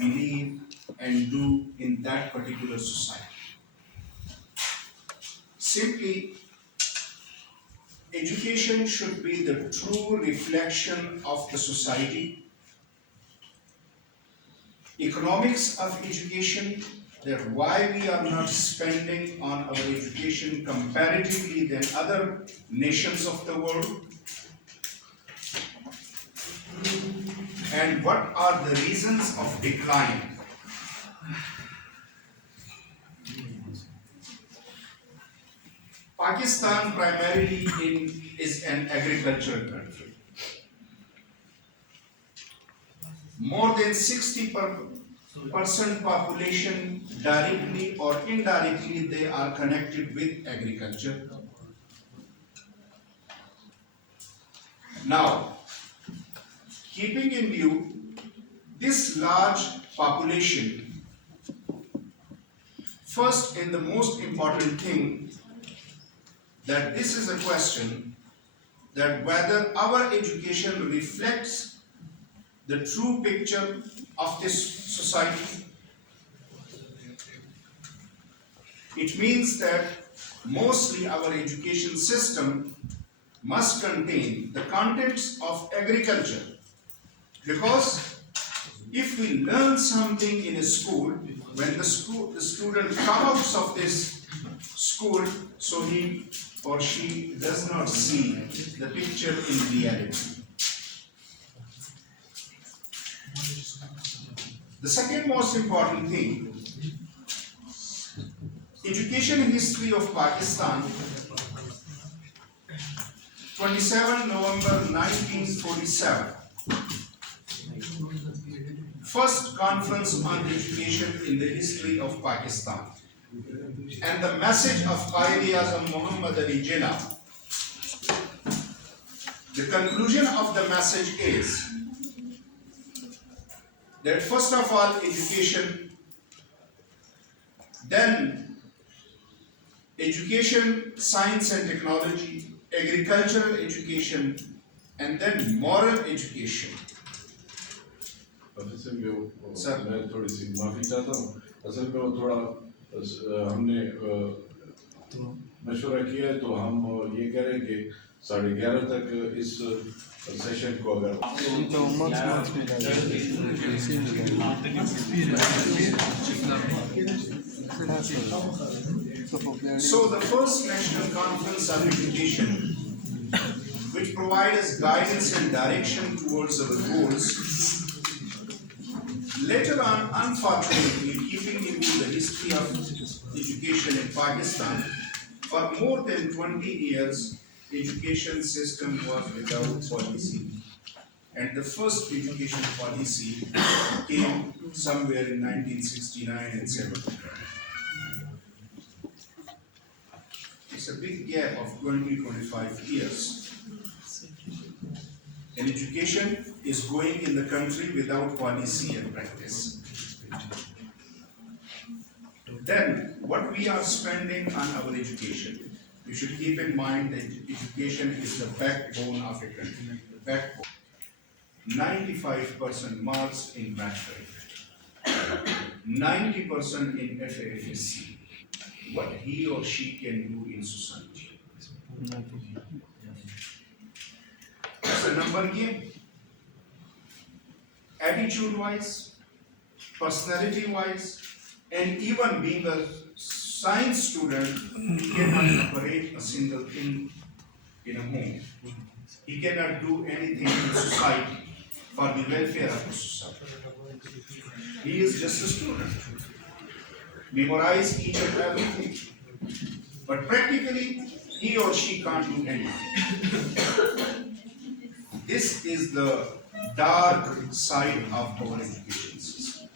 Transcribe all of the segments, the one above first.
believe and do in that particular society. Simply, education should be the true reflection of the society. Economics of education, that why we are not spending on our education comparatively than other nations of the world, and what are the reasons of decline. Pakistan primarily is an agricultural country. More than 60% population directly or indirectly they are connected with agriculture. Now, keeping in view this large population, first and the most important thing that this is a question that whether our education reflects the true picture of this society. It means that mostly our education system must contain the contents of agriculture, because if we learn something in a school, when the student comes out of this school, so he or she does not see the picture in reality. The second most important thing, education history of Pakistan, 27 November 1947. First conference on education in the history of Pakistan. And the message of Quaid-e-Azam Muhammad Ali Jinnah. The conclusion of the message is that first of all education, then education, science and technology, agricultural education, and then moral education. Sir मैं थोड़ी सी माफ़ी चाहता हूँ असल में वो थोड़ा हमने मशवरा किया है तो हम ये करें कि 11:30 तक इस सेशन को अगर So the first national conference on education, which provides us guidance and direction towards our goals. Later on, unfortunately, keeping in view the history of education in Pakistan, for more than 20 years, education system was without policy. And the first education policy came somewhere in 1969 and 70. It's a big gap of 20-25 years. And education is going in the country without policy and practice. Then, what we are spending on our education, you should keep in mind that education is the backbone of a country. The backbone. 95% marks in math, 90% in FAFSC. What he or she can do in society. It's a number game. Attitude-wise, personality-wise, and even being a science student, he cannot operate a single thing in a home. He cannot do anything in society for the welfare of the society. He is just a student. Memorize each and everything. But practically, he or she can't do anything. This is the dark side of our education system.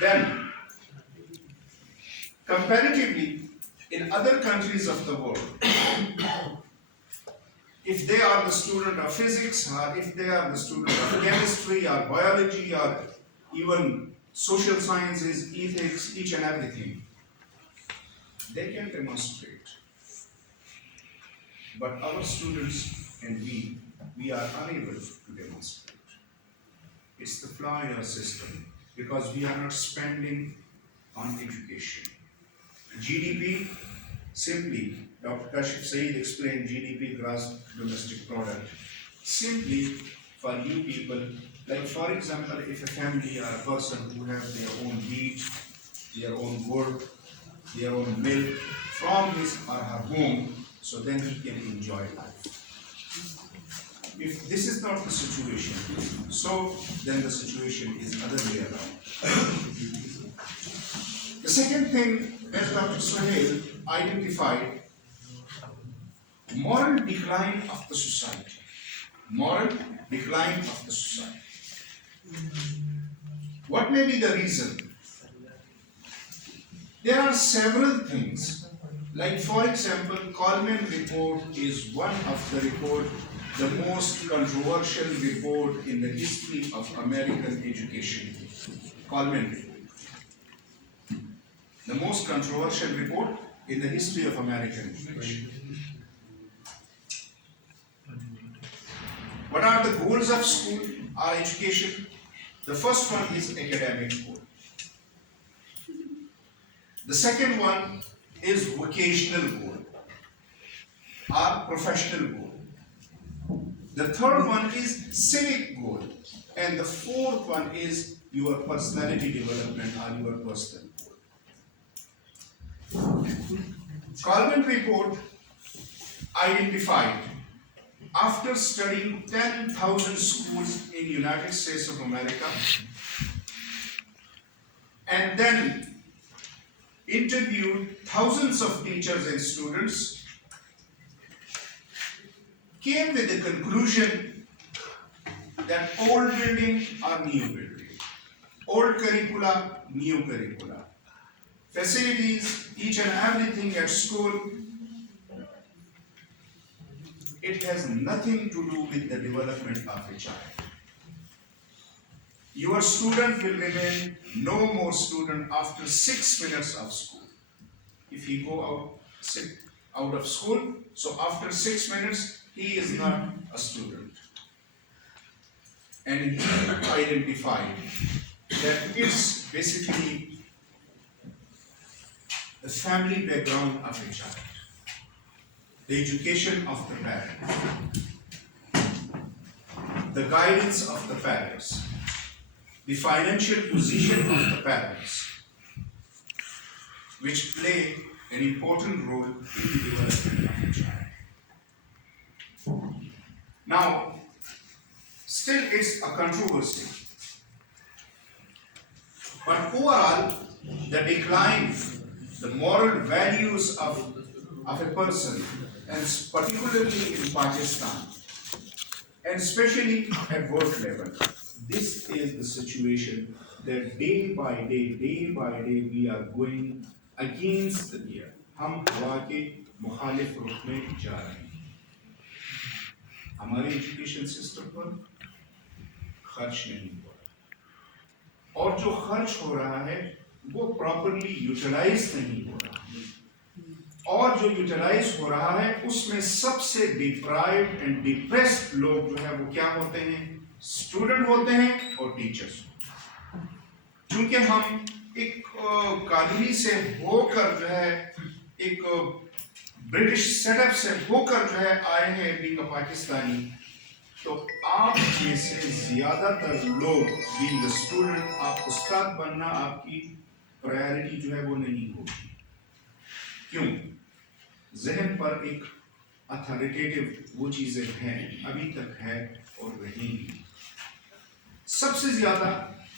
Then, comparatively, in other countries of the world, if they are the student of physics, or if they are the student of chemistry, or biology, or even social sciences, ethics, each and everything, they can demonstrate. But our students and we are unable to demonstrate. It's the flaw in our system because we are not spending on education. GDP, simply, Dr. Kashif Saeed explained GDP, gross domestic product. Simply for you people, like for example, if a family or a person who have their own wheat, their own wood, their own milk from his or her home, so then he can enjoy life. If this is not the situation, so then the situation is other way around. The second thing, as Dr. Sohail identified, moral decline of the society. Moral decline of the society. What may be the reason? There are several things. Like for example, Coleman report is one of the report, the most controversial report in the history of American education. Coleman report. The most controversial report in the history of American education. What are the goals of school or education? The first one is academic goal. The second one is vocational goal or professional goal. The third one is civic goal. And the fourth one is your personality development or your personal goal. Coleman report identified, after studying 10,000 schools in United States of America and then interviewed thousands of teachers and students, came with the conclusion that old building or new building, old curricula, new curricula, facilities, each and everything at school, it has nothing to do with the development of a child. Your student will remain no more student after 6 minutes of school. If he go out of school, so after 6 minutes, he is not a student. And he identified that it's basically the family background of a child, the education of the parents, the guidance of the parents, the financial position of the parents, which play an important role in the development of a child. Now, still it's a controversy. But overall, the decline, the moral values of a person, and particularly in Pakistan, and especially at work level, this is the situation that day by day we are going against the year. हम हवा के मुखालिफ रुख में जा रहे हैं. हमारे एजुकेशन सिस्टम पर खर्च नहीं हो रहा और जो खर्च हो रहा है वो प्रॉपरली यूटिलाइज नहीं हो रहा और जो यूटिलाइज हो रहा है उसमें सबसे डिप्राइव्ड एंड डिप्रेस्ड लोग जो है वो क्या होते हैं, स्टूडेंट होते हैं और टीचर्स. क्योंकि हम एक कॉलोनी से होकर जो है एक ब्रिटिश सेटअप से होकर जो है आए हैं बीइंग अ पाकिस्तानी, तो आप में से ज्यादातर लोग बीइंग अ स्टूडेंट, आप उस्ताद बनना आपकी प्रायोरिटी जो है वो नहीं होगी. क्यों? जहन पर एक अथॉरिटेटिव वो चीजें हैं, अभी तक है और रहेंगी. सबसे ज्यादा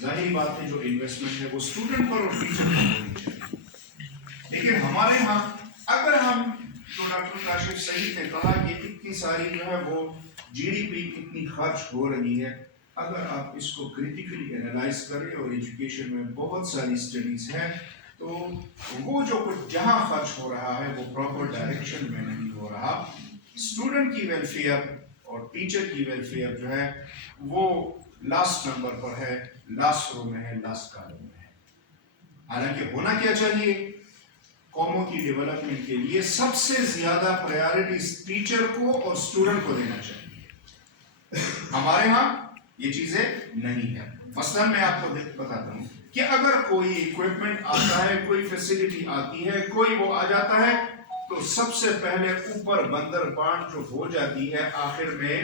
जाहिर बात है जो इन्वेस्टमेंट है वो स्टूडेंट पर और टीचर पर होनी चाहिए. लेकिन हमारे यहाँ अगर हम, जो डॉक्टर काशिफ सईद ने कहा कि इतनी सारी जो है वो जीडीपी इतनी खर्च हो रही है, अगर आप इसको क्रिटिकली एनालाइज करें और एजुकेशन में बहुत सारी स्टडीज हैं, तो वो जो कुछ जहाँ खर्च हो रहा है वो प्रॉपर डायरेक्शन में नहीं हो रहा. स्टूडेंट की वेलफेयर और टीचर की वेलफेयर जो है वो लास्ट नंबर पर है, लास्ट रो में है, लास्ट कॉलम में है. हालांकि होना क्या चाहिए, कौमों की डेवलपमेंट के लिए सबसे ज्यादा प्रायोरिटी टीचर को और स्टूडेंट को देना चाहिए. हमारे यहाँ یہ چیزیں نہیں ہے. مثلا میں آپ کو بتاتا ہوں کہ اگر کوئی اکوپمنٹ آتا ہے, کوئی فیسلٹی آتی ہے, کوئی وہ آ جاتا ہے, تو سب سے پہلے اوپر بندر بانٹ جو ہو جاتی ہے, آخر میں